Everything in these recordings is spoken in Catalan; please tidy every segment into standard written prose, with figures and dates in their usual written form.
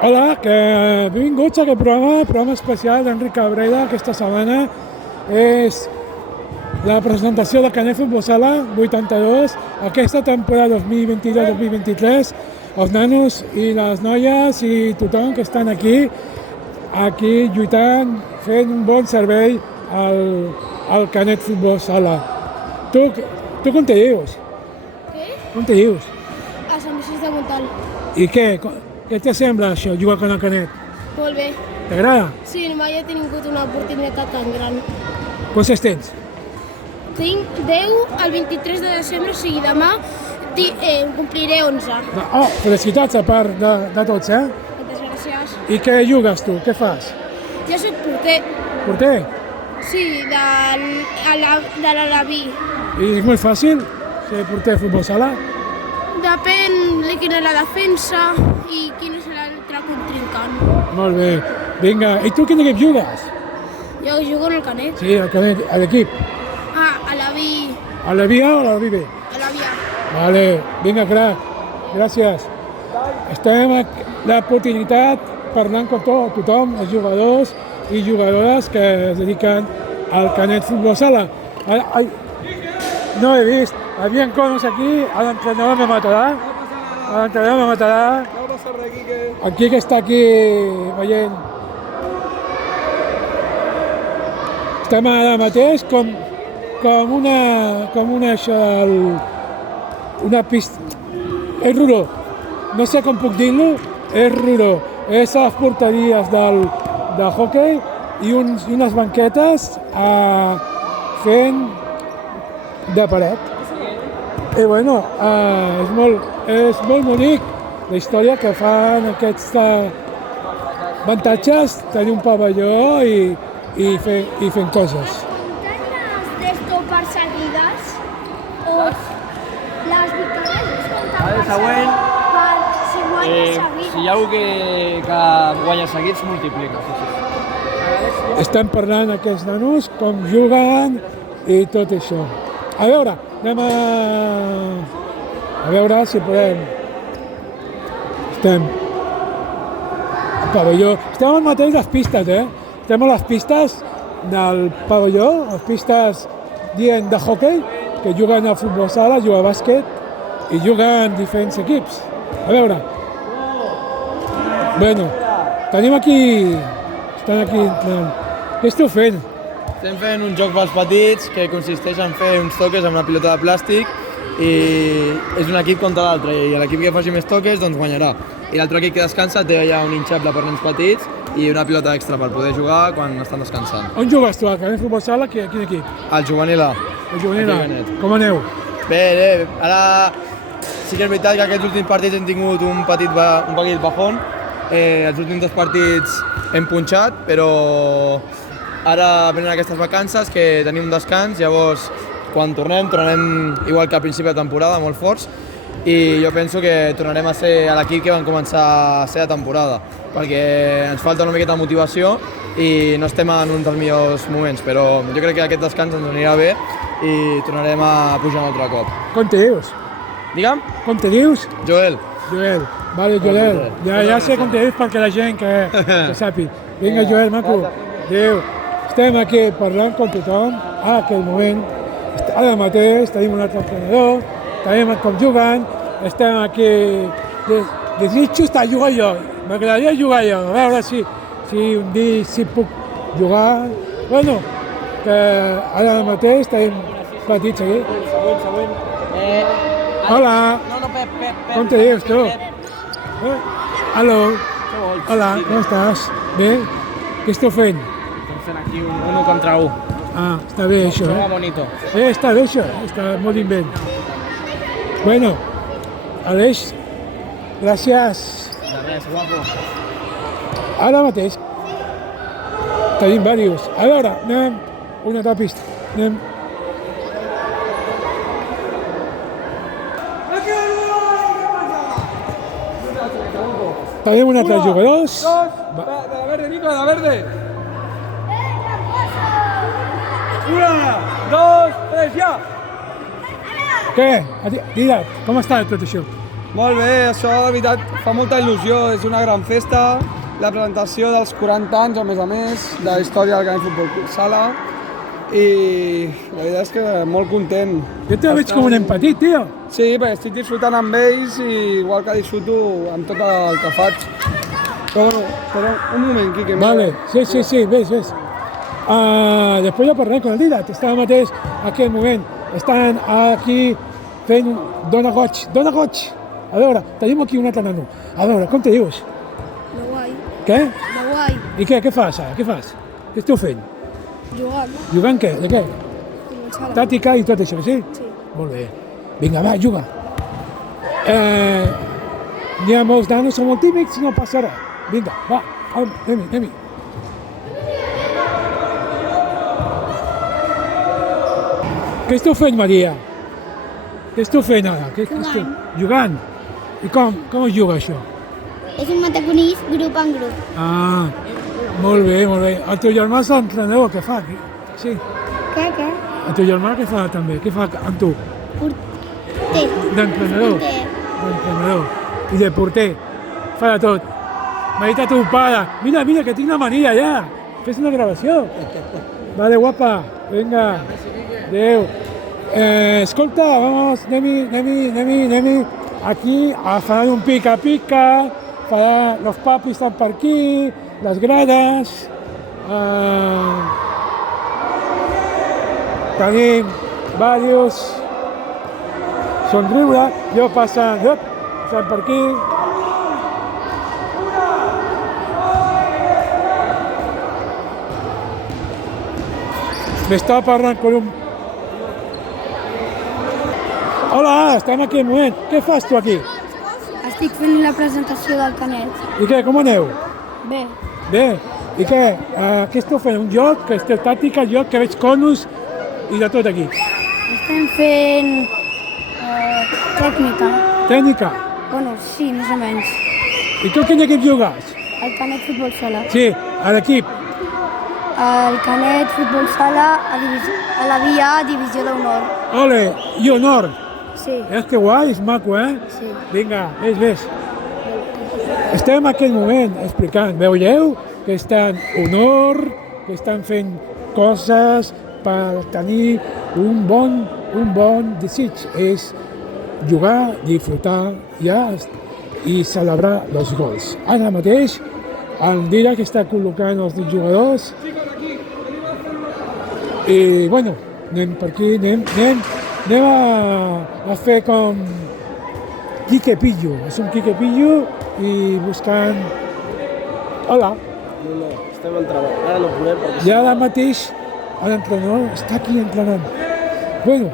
Hola, que benvinguts a aquest programa especial d'Enric Cabrera. Aquesta setmana és la presentació de Canet Futbol Sala 82, aquesta temporada 2022-2023. Els nanos i les noies i tothom que estan aquí lluitant, fent un bon servei al Canet Futbol Sala. Tu com te dius? Què? Com te dius? A Sant Vicenç de Montal. I què? Què te sembla això, jugar con el Canet? Molt bé. T'agrada? Sí, mai he tingut una oportunitat tan gran. Quants anys tens? Tinc 10 al 23 de desembre, o sigui, demà compliré 11. Felicitats a part de tots, eh? Moltes gràcies. I què jugues tu? Què fas? Jo soc porter, Porter? sí, de l'Alaví. I és molt fàcil ser porter de futbol sala? Depèn de quina és la defensa i quin és l'altre contrincant. Molt bé. Vinga, i tu quin equip jugues? Jo jugo en el Canet. Sí, al Canet, a l'equip. Alaví. A la Via o a la Vive? Alavia. Vale, vinga, crac. Gràcies. Estem a l'oportunitat parlant amb tothom, els jugadors i jugadores que es dediquen al Canet Futbol Sala. Ai, no he vist. Havien conos aquí, l'entrenador me matarà. L'entrenador me matarà. Aquí que està aquí veient. Estem ara mateix com una pista. És ruró. No sé com puc dir-lo, és ruró. És a les porteries de hoquei i unes banquetes fent de paret. I bueno, és molt bonic la història que fan aquests avantatges, tenir un pavelló i fent coses. ¿Las esto perseguidas o las victorias Vale, següent. si guanyes seguides? Si hi ha algú que guanya seguits, multiplica. Sí. Estem parlant aquests nanos, com juguen i tot això. A veure, anem a veure si podem. Estem al pavelló. Estem al mateix les pistes, eh? Estem a les pistes del pavelló, les pistes dient de hoquei, que juguen a futbol sala, juguen a bàsquet i juguen diferents equips. A veure. Bueno, tenim aquí. Estan aquí. Què esteu fent? Estem fent un joc pels petits que consisteix en fer uns toques amb una pilota de plàstic i és un equip contra l'altre i l'equip que faci més toques doncs guanyarà. I l'altre equip que descansa té ja un hinxable per nens petits i una pilota extra per poder jugar quan estan descansant. On jugues tu? Al Canet Futbol Sala? Quin equip? El juvenil A. El juvenil. Aquí a Canet. Com aneu? Bé, ara sí que és veritat que aquests últims partits hem tingut un petit bajón. Els últims dos partits hem punxat, però ara venen aquestes vacances que tenim un descans, llavors quan tornarem igual que a principi de temporada, molt forts, i jo penso que tornarem a ser a l'equip que vam començar a ser a temporada, perquè ens falta una miqueta de motivació i no estem en un dels millors moments, però jo crec que aquest descans ens anirà bé i tornarem a pujar un altre cop. Com te dius? Digue'm? Com te dius? Joel. Joel. Vale, Joel. Ja sé com te dius perquè la gent que sàpiga. Vinga, Joel, maco. Adéu. Estem aquí parlant amb tothom, a aquell moment. Ara mateix tenim un altre entrenador, tenim com jugant, estem aquí. Desitjo estar jugant jo, m'agradaria jugar jo, a veure si un dia si puc jugar. Bueno, que ara mateix tenim petits aquí. Següent. Hola, No, Pep. com te dius tu? Hello. Hola, com estàs? Bé? Què esteu fent? Estem fent aquí un 1 contra 1. Ah, està bé això, Juega eh? bonito. Està bé això, està molt invent. Bueno, Aleix, gràcies. De res, guapo. Ara mateix tenim diversos. A veure, anem una altra pista. Anem. Tenim un altre jugadors. De la verde, Nico, de la verde. 1, 2, 3, ja! Què? Digue'm, com està tot això? Molt bé, això de veritat fa molta il·lusió, és una gran festa, la presentació dels 40 anys, a més, de la història del Canet Futbol Sala, i la veritat és que molt content. Jo te veig com un empatit, tio. Sí, perquè estic disfrutant amb ells i igual que disfruto amb tot el que faig. Però un moment, Quique. Vale, sí, ves. Després ja parlem con el Didac, està mateix en aquell moment. Estan aquí fent dona goig. A veure, tenim aquí un altre nano. A veure, com te dius? De guai. Què? De guai. I què fas ara? Què fas? Què esteu fent? Jugant. Jugant què? De què? Començar. Tàctica i tot això, sí? Sí. Molt bé. Vinga, va, juga. N'hi ha molts nanos, són molt tímids, no passa res. Vinga, va, anem-hi. Què esteu fent, Maria? Què esteu fent ara? Jugant. I com es juga això? És un mataconís grup en grup. Ah, molt bé. El teu germà és l'entrenador, què fa? Sí. Què? El teu germà què fa també? Què fa amb tu? Porter. D'entrenador. D'entrenador. I de porter. Fa de tot. M'ha dit a tu, pare. Mira, que tinc la mania ja. Fes una gravació. Vale, guapa. Venga. Adéu. Escolta, vamos, anem-hi. Aquí faran un pica-pica. Los papis estan per aquí. Les grades. Tenim diversos. Somriure. Jo passant per aquí. M'estava parlant con un... Hola, estem aquí un moment. Què fas tu aquí? Estic fent la presentació del Canet. I què, com aneu? Bé. Bé. I què esteu fent? Un joc? Que esteu tàctica, joc, que veig conos i de tot aquí. Estem fent tècnica. Tècnica? Bueno, sí, més o menys. I tu quin equip jugues? El Canet Futbol Sala. Sí, a l'equip. El Canet Futbol Sala a la Via Divisió d'Honor. Ole, i honor. Sí. És que guai, és maco, Sí. Vinga, ves. Estem en aquell moment explicant, veieu que estan honor, que estan fent coses per tenir un bon desig. És jugar, disfrutar i celebrar els gols. Ara mateix, el Didac està col·locant els jugadors i, bueno, anem per aquí, anem a fer com Quique Pillo. És un Quique Pillo i buscant... Hola. No, estem entrenant. Ara no podem perquè... I ara mateix l'entrenador està aquí entrenant. Bueno,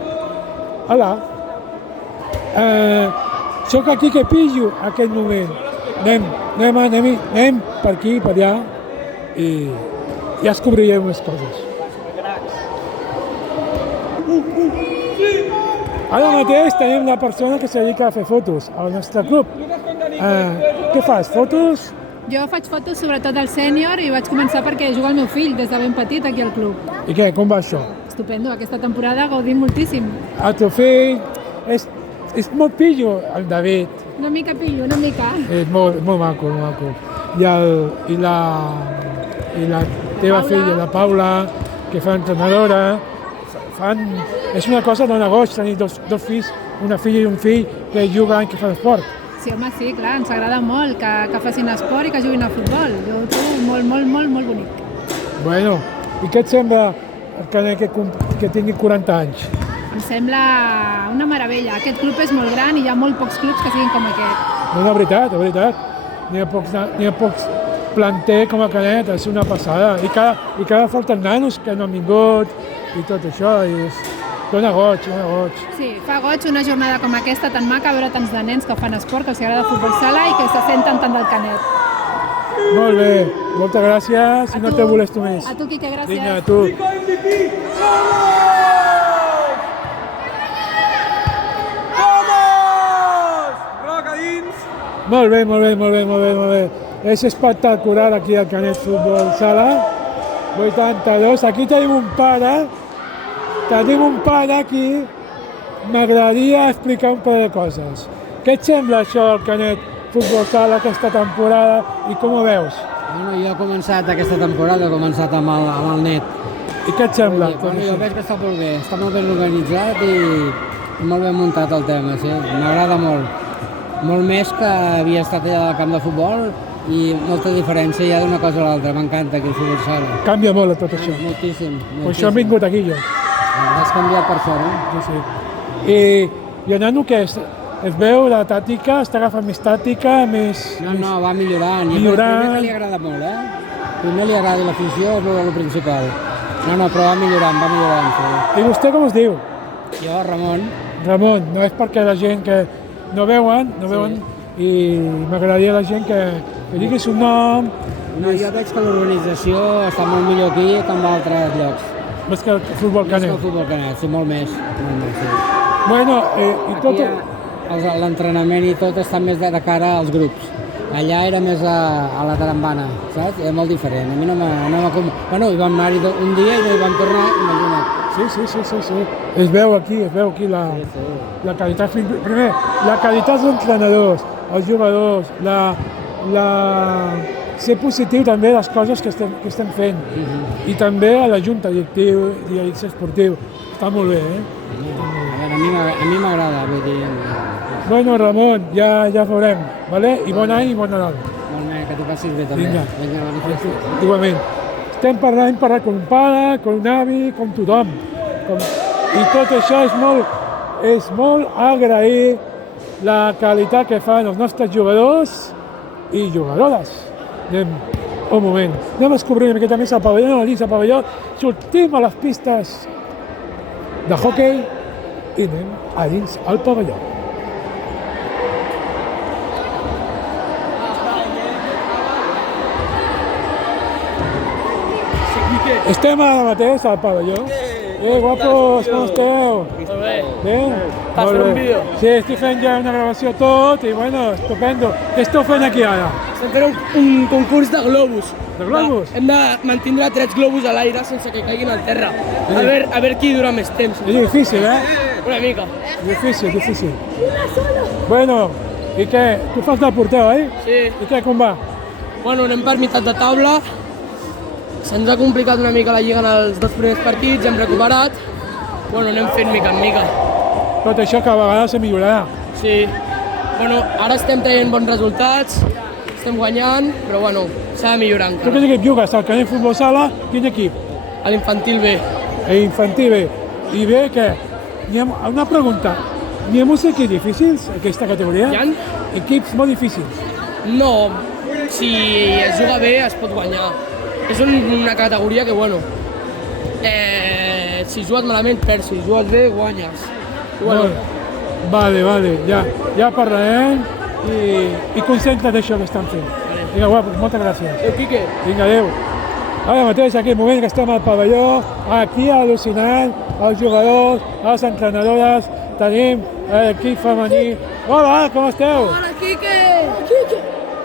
hola. Soc el Quique Pillo en aquest moment. Anem per aquí, per allà i ja es cobrirem les coses. Ara mateix tenim la persona que se dedica a fer fotos al nostre club. Què fas, fotos? Jo faig fotos sobretot del sènior i vaig començar perquè juga el meu fill des de ben petit aquí al club. I què, com va això? Estupendo, aquesta temporada gaudim moltíssim. El teu fill és molt pillo, el David. Una mica pillo, una mica. És molt maco, molt maco. I la teva filla, la Paula, que fa entrenadora, és una cosa de negoci tenir dos fills, una filla i un fill que juguen, que fan esport. Sí, home, sí, clar, ens agrada molt que facin esport i que juguin a futbol. Jo ho trobo molt bonic. Bueno, i què et sembla el Canet que tingui 40 anys? Em sembla una meravella. Aquest club és molt gran i hi ha molt pocs clubs que siguin com aquest. No, de veritat. N'hi ha pocs planter com a Canet, és una passada. I cada falten nanos que no han vingut i tot això. Dóna goig. Sí, fa goig una jornada com aquesta tan maca, veure tants de nens que fan esport, que els agrada futbol sala i que se senten tant del Canet. Molt bé, moltes gràcies i no te molesto més. A tu, Quique, gràcies. Vinga, a tu. Molt bé. És espectacular aquí al Canet Futbol Sala. 82. Aquí tenim un pare aquí. M'agradaria explicar un parell de coses. Què et sembla això, el Canet Futbol Sala, aquesta temporada, i com ho veus? Bueno, jo he començat aquesta temporada, he començat amb el net. I què et sembla? Bueno, jo veig que està molt ben organitzat i molt ben muntat el tema, sí. M'agrada molt. Molt més que havia estat allà al camp de futbol i molta diferència ja d'una cosa a l'altra. M'encanta aquí el futbol sala. Canvia molt tot això. Moltíssim. Per això hem vingut aquí jo. Has canviat per això, no? Sí, sí. I el nano què és? Es veu la tàctica, està agafant més tàctica, més... No, va millorant. Millorant. Primer que li agrada molt, Primer li agrada l'afició, és el principal. No, però va millorant, sí. I vostè com es diu? Jo, Ramon. Ramon, no és perquè la gent que no veuen, i m'agradaria la gent que diguis un nom. No, jo veig que l'organització està molt millor aquí que en altres llocs. Més que el futbol Més que canet. el futbol canet, sí, molt més, sí. Bueno, i tot... L'entrenament i tot està més de cara als grups. Allà era més a la tarambana, saps? Era molt diferent. A mi no m'ha... Bueno, hi vam anar-hi un dia i no hi vam tornar, imagina't. Sí. Es veu aquí la qualitat. Primer, la qualitat dels entrenadors, els jugadors, ser positiu també a les coses que estem fent. I també a la junta direcció esportiu. Està molt bé, A mi m'agrada, vull dir... Bueno, Ramon, ja veurem, vale? I bon any i bon Nadal. Molt bé, que t'ho passis bé també. Vinga. Igualment. Estem parlant com un pare, com un avi, com tothom. I tot això és molt agrair la qualitat que fan els nostres jugadors i jugadores. Un moment. Anem a descobrir una miqueta més el pavelló, a dins del pavelló. Sortim a les pistes de hoquei i anem a dins al pavelló. Estem ara mateix al pavelló. Guapos, com esteu? Molt bé. Bé? Estàs fent un vídeo? Sí, estic fent ja una gravació tot i bueno, estupendo. Què esteu fent aquí ara? Estem fent un concurs de globus. De globus? Hem de mantindre 3 globus a l'aire sense que caiguin al terra. A veure qui dura més temps. És difícil, Una mica. Difícil. Bueno, i què? Tu fas de porter, oi? Sí. I què, com va? Bueno, anem per meitat de taula. Se'ns ha complicat una mica la lliga en els 2 primers partits, hem recuperat. Bueno, anem fent mica en mica. Tot això que a vegades se millorarà. Sí. Bueno, ara estem traient bons resultats, estem guanyant, però bueno, s'ha de millorar Tu encara. quin equip jugues? Al Canet Futbol Sala? Quin equip? A l'infantil B. Infantil B. I bé, què? Una pregunta. N'hi ha molts equips difícils, aquesta categoria? Hi ha? Equips molt difícils. No, si es juga bé es pot guanyar. És una categoria que, bueno, si jugues malament perds, si jugues bé guanyes. Bueno, Vale, ja parlarem i concentra't d'això que estan fent. Vinga, guapos, moltes gràcies. Quique. Vinga, adéu. Ara mateix, aquí, moment que estem al pavelló, aquí al·lucinant, els jugadors, les entrenadores, tenim l'equip femení. Hola, com esteu? Hola, Quique!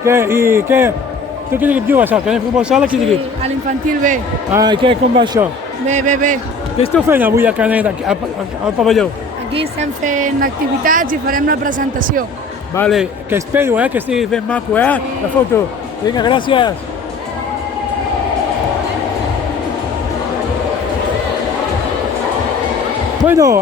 Què? Tu quin equip jugues? Al Canet Futbol Sala, quin equip? A l'infantil B. I què, com va això? Bé. Què esteu fent avui a Canet, al pavelló? Aquí estem fent activitats i farem la presentació. Vale, que espero, que estigui ben maco, la foto. Vinga, gràcies. Bueno,